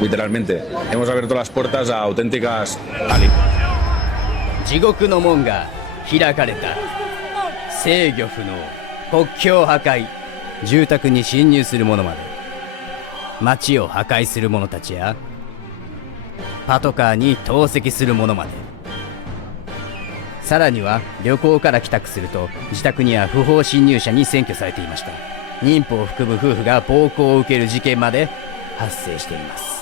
literalmente. Hemos abierto las puertas a auténticas 地獄の門が開かれた。制御不能、国境破壊、住宅に侵入する者まで、街を破壊する者たちやパトカーに投石する者まで、さらには旅行から帰宅すると自宅には不法侵入者に占拠されていました。妊婦を含む夫婦が暴行を受ける事件まで発生しています。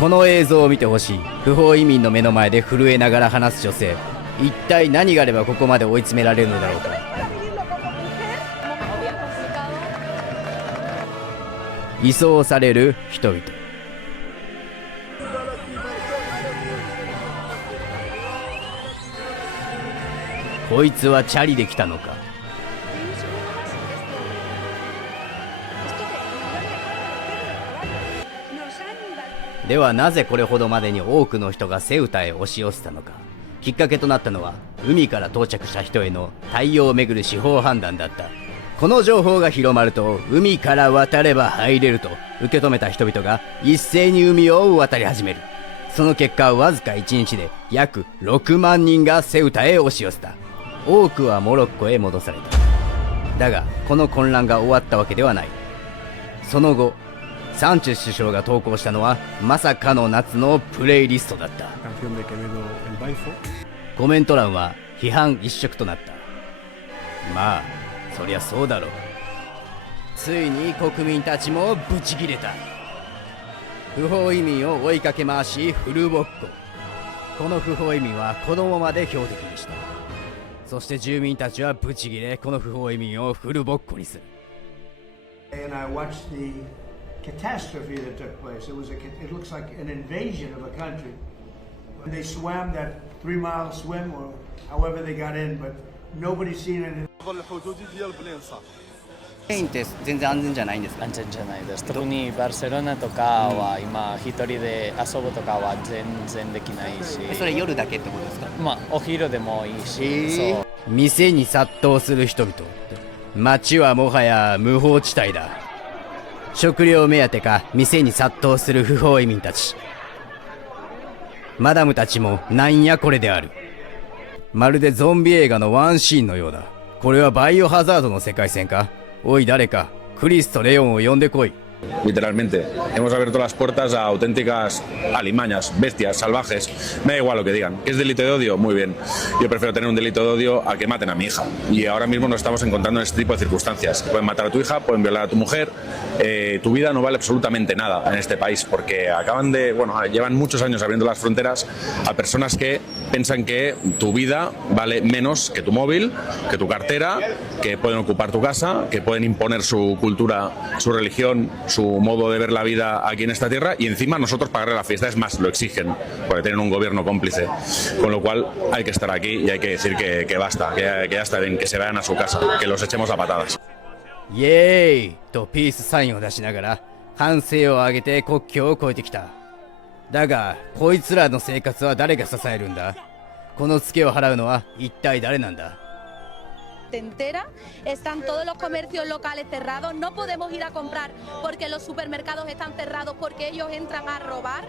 この映像を見てほしい。不法移民の目の前で震えながら話す女性、一体何があればここまで追い詰められるのだろうか。移送される人々、こいつはチャリで来たのか。ではなぜこれほどまでに多くの人がセウタへ押し寄せたのか。きっかけとなったのは海から到着した人への対応をめぐる司法判断だった。この情報が広まると、海から渡れば入れると受け止めた人々が一斉に海を渡り始める。その結果、わずか1日で約6万人がセウタへ押し寄せた。多くはモロッコへ戻された。だがこの混乱が終わったわけではない。その後、サンチェス首相が投稿したのはまさかの夏のプレイリストだった。コメント欄は批判一色となった。まあそりゃそうだろう。ついに国民たちもブチギレた。不法移民を追いかけ回しフルボッコ。この不法移民は子供まで標的にした。そして住民たちはブチギレ、この不法移民をフルボッコにする。catastrophe that took place. It looks like an invasion of a country. They swam that 3-mile swim, or however they got in, but nobody's seen it. スペインって全然安全じゃないんですか？安全じゃないです。特にバルセロナとかは今一人で遊ぶとかは全然できないし。それ夜だけってことですか？まあお昼でもいいし。そう。店に殺到する人々。街はもはや無法地帯だ。食料目当てか店に殺到する不法移民たち。マダムたちもなんやこれである。まるでゾンビ映画のワンシーンのようだ。これはバイオハザードの世界線か？おい誰かクリスとレオンを呼んでこい。Literalmente, hemos abierto las puertas a auténticas alimañas, bestias, salvajes. Me da igual lo que digan. ¿Qué es delito de odio? Muy bien. Yo prefiero tener un delito de odio a que maten a mi hija. Y ahora mismo nos estamos encontrando en este tipo de circunstancias. Pueden matar a tu hija, pueden violar a tu mujer. Tu vida no vale absolutamente nada en este país porque llevan muchos años abriendo las fronteras a personas que piensan que tu vida vale menos que tu móvil, que tu cartera, que pueden ocupar tu casa, que pueden imponer su cultura, su religión, su modo de ver la vida aquí en esta tierra y encima nosotros pagarle la fiesta. Es más, lo exigen porque tienen un gobierno cómplice, con lo cual hay que estar aquí y hay que decir que basta, que ya está bien, que se vayan a su casa, que los echemos a patadas. イエーイとピースサインを出しながら歓声を上げて国境を越えてきた。だがこいつらの生活は誰が支えるんだ？このツケを払うのは一体誰なんだ？entera, están todos los comercios locales cerrados, no podemos ir a comprar porque los supermercados están cerrados, porque ellos entran a robar.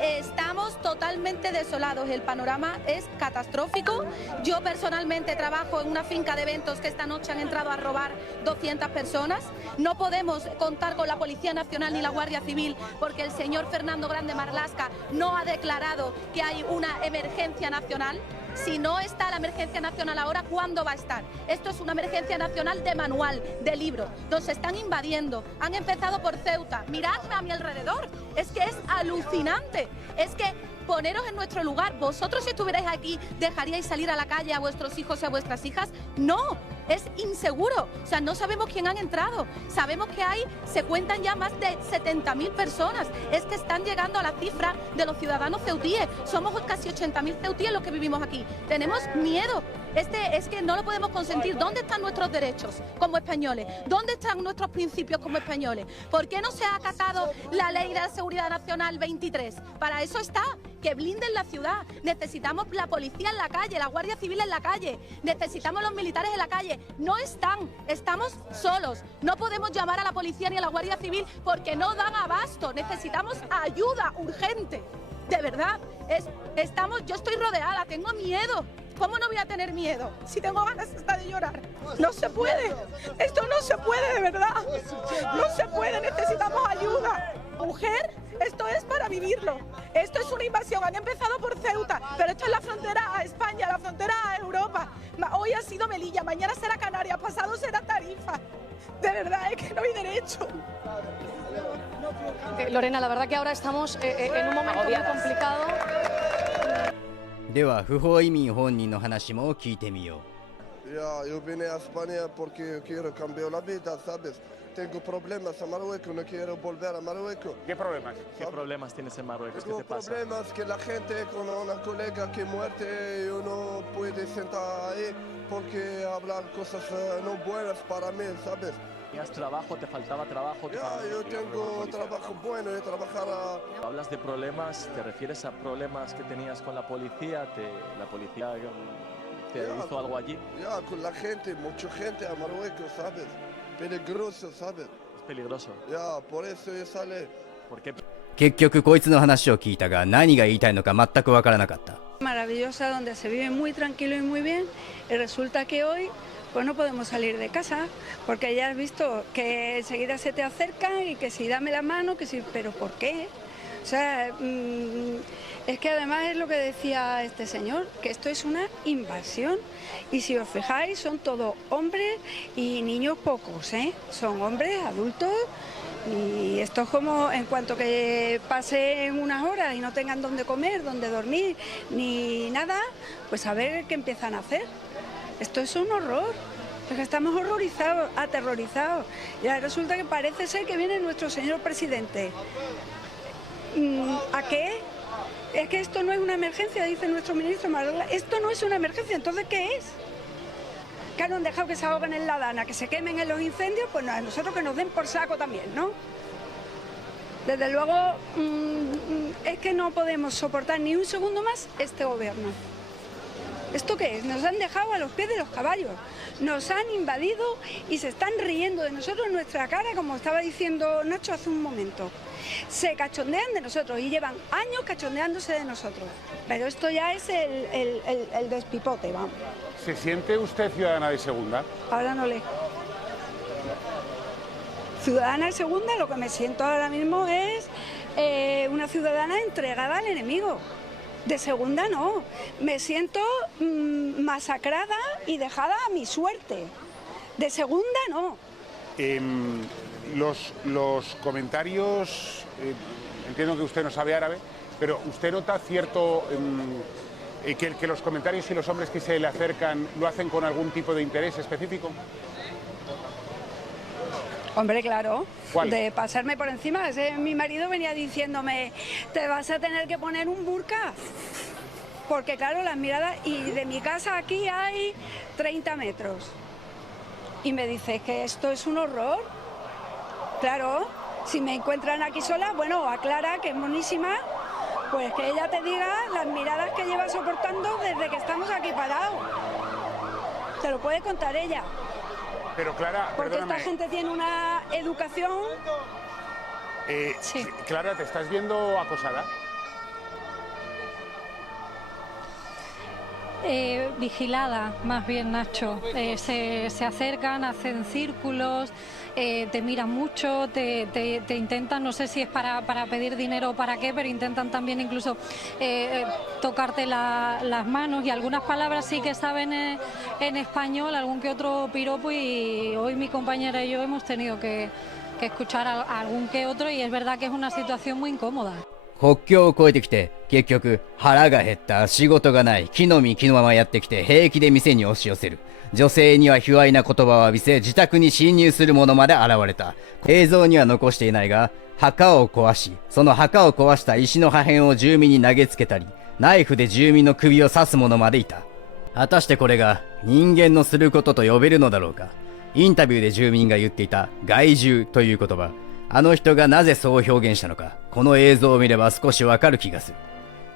Estamos totalmente desolados, el panorama es catastrófico. Yo personalmente trabajo en una finca de eventos que esta noche han entrado a robar 200 personas. No podemos contar con la Policía Nacional ni la Guardia Civil porque el señor Fernando Grande Marlaska no ha declarado que hay una emergencia nacional. Si no está la emergencia nacional ahora, ¿cuándo va a estar? Esto es una emergencia nacional de manual, de libro. Nos están invadiendo. Han empezado por Ceuta. Miradme a mi alrededor. Es que es alucinante. Es que poneros en nuestro lugar. Vosotros si estuvierais aquí, ¿dejaríais salir a la calle a vuestros hijos y a vuestras hijas? No. Es inseguro, o sea, no sabemos quién han entrado. Sabemos que se cuentan ya más de 70.000 personas. Es que están llegando a la cifra de los ciudadanos ceutíes. Somos casi 80.000 ceutíes los que vivimos aquí. Tenemos miedo. Es que no lo podemos consentir. ¿Dónde están nuestros derechos como españoles? ¿Dónde están nuestros principios como españoles? ¿Por qué no se ha acatado la Ley de la Seguridad Nacional 23? Para eso está. que blinden la ciudad. Necesitamos la policía en la calle, la Guardia Civil en la calle, necesitamos los militares en la calle. No están, estamos solos. No podemos llamar a la policía ni a la Guardia Civil porque no dan abasto. Necesitamos ayuda urgente. De verdad, yo estoy rodeada, tengo miedo. ¿Cómo no voy a tener miedo si tengo ganas hasta de llorar? No se puede, esto no se puede de verdad, no se puede, necesitamos ayuda. Mujer, esto es para vivirlo, esto es una invasión, han empezado por Ceuta, pero esto es la frontera a España, la frontera a Europa. Hoy ha sido Melilla, mañana será Canarias, pasado será Tarifa. De verdad, es que no hay derecho. Lorena, la verdad que ahora estamos en un momento muy complicado. では不法移民本人の話も聞いてみよう。 Ya, yo vine a España porque quiero cambiar la vida, ¿sabes? Tengo problemas en Marruecos, no quiero volver a Marruecos. ¿Qué problemas? ¿Qué problemas tienes en Marruecos? ¿Qué Tengo te pasa? problemas que la gente con una colega que muerte, yo no puede sentar ahí porque hablan cosas no buenas para mí, ¿sabes? ¿Tenías trabajo? ¿Te faltaba trabajo? Ya, yo tengo trabajo bueno, yo trabajar a... Hablas de problemas, ¿te refieres a problemas que tenías con la policía? ¿La policía te hizo algo allí? Ya, con la gente, mucha gente a Marruecos, ¿sabes? Peligroso, ¿sabes? Es peligroso. Ya, por eso yo sale. ¿Por qué? 結局こいつの話を聞いたが何が言いたいのか全くわからなかった。 Maravillosa, donde se vive muy tranquilo y muy bien, y resulta que hoy pues no podemos salir de casa porque ya has visto que enseguida se te acercan y que si dame la mano, que si, pero ¿por qué? O sea, es que además es lo que decía este señor, que esto es una invasión y si os fijáis son todos hombres y niños pocos, ¿eh? Son hombres adultos. Y esto es como en cuanto que pasen unas horas y no tengan dónde comer, dónde dormir, ni nada, pues a ver qué empiezan a hacer. Esto es un horror, es que estamos horrorizados, aterrorizados. Y ahora resulta que parece ser que viene nuestro señor presidente. ¿A qué? Es que esto no es una emergencia, dice nuestro ministro Maragall. Esto no es una emergencia, entonces ¿qué es? Que no han dejado que se ahoguen en la dana, que se quemen en los incendios, pues a nosotros que nos den por saco también, ¿no? Desde luego, es que no podemos soportar ni un segundo más este gobierno. ¿Esto qué es? Nos han dejado a los pies de los caballos, nos han invadido y se están riendo de nosotros en nuestra cara, como estaba diciendo Nacho hace un momento. Se cachondean de nosotros y llevan años cachondeándose de nosotros. Pero esto ya es el despipote, vamos. ¿Se siente usted ciudadana de segunda? Ahora no le... Ciudadana de segunda, lo que me siento ahora mismo es una ciudadana entregada al enemigo. De segunda no, me siento masacrada y dejada a mi suerte. De segunda no. Los comentarios, entiendo que usted no sabe árabe, pero ¿usted nota cierto que los comentarios y los hombres que se le acercan lo hacen con algún tipo de interés específico? Hombre, claro, ¿Cuál? De pasarme por encima. Mi marido venía diciéndome, te vas a tener que poner un burka. Porque claro, las miradas, y de mi casa aquí hay 30 metros. Y me dice que esto es un horror. Claro, si me encuentran aquí sola, bueno, aclara que es monísima, pues que ella te diga las miradas que lleva soportando desde que estamos aquí parados. Te lo puede contar ella. Pero Clara, porque perdóname. esta gente tiene una educación... Sí. Clara, ¿te estás viendo acosada? Vigilada, más bien, Nacho. Se acercan, hacen círculos, te miran mucho, te intentan, no sé si es para pedir dinero o para qué, pero intentan también incluso tocarte las manos, y algunas palabras sí que saben en español, algún que otro piropo, y hoy mi compañera y yo hemos tenido que escuchar a algún que otro, y es verdad que es una situación muy incómoda. 国境を越えてきて結局腹が減った仕事がない木の実木のままやってきて平気で店に押し寄せる女性には卑猥な言葉を浴びせ自宅に侵入する者まで現れた映像には残していないが墓を壊しその墓を壊した石の破片を住民に投げつけたりナイフで住民の首を刺す者までいた果たしてこれが人間のすることと呼べるのだろうかインタビューで住民が言っていた害獣という言葉あの人がなぜそう表現したのかこの映像を見れば少しわかる気がする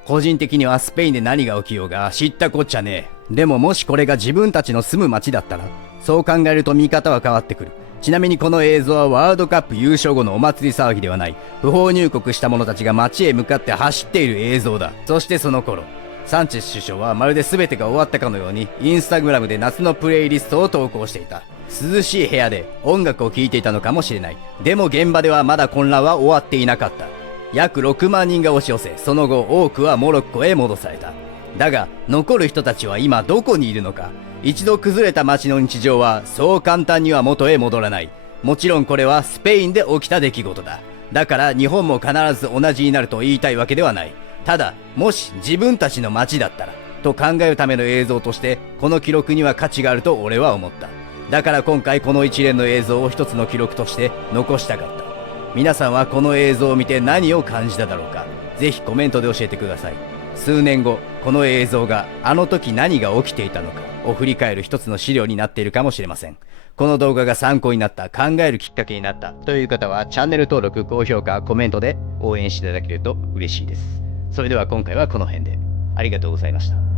個人的にはスペインで何が起きようが知ったこっちゃねえ。でももしこれが自分たちの住む町だったら、そう考えると見方は変わってくる。ちなみにこの映像はワールドカップ優勝後のお祭り騒ぎではない、不法入国した者たちが街へ向かって走っている映像だ。そしてその頃、サンチェス首相はまるで全てが終わったかのようにインスタグラムで夏のプレイリストを投稿していた。涼しい部屋で音楽を聴いていたのかもしれない。でも現場ではまだ混乱は終わっていなかった。約6万人が押し寄せ、その後多くはモロッコへ戻された。だが残る人たちは今どこにいるのか。一度崩れた街の日常はそう簡単には元へ戻らない。もちろんこれはスペインで起きた出来事だ。だから日本も必ず同じになると言いたいわけではない。ただもし自分たちの街だったらと考えるための映像としてこの記録には価値があると俺は思った。だから今回この一連の映像を一つの記録として残したかった。皆さんはこの映像を見て何を感じただろうか。ぜひコメントで教えてください。数年後この映像があの時何が起きていたのかを振り返る一つの資料になっているかもしれません。この動画が参考になった、考えるきっかけになったという方はチャンネル登録、高評価、コメントで応援していただけると嬉しいです。それでは今回はこの辺でありがとうございました。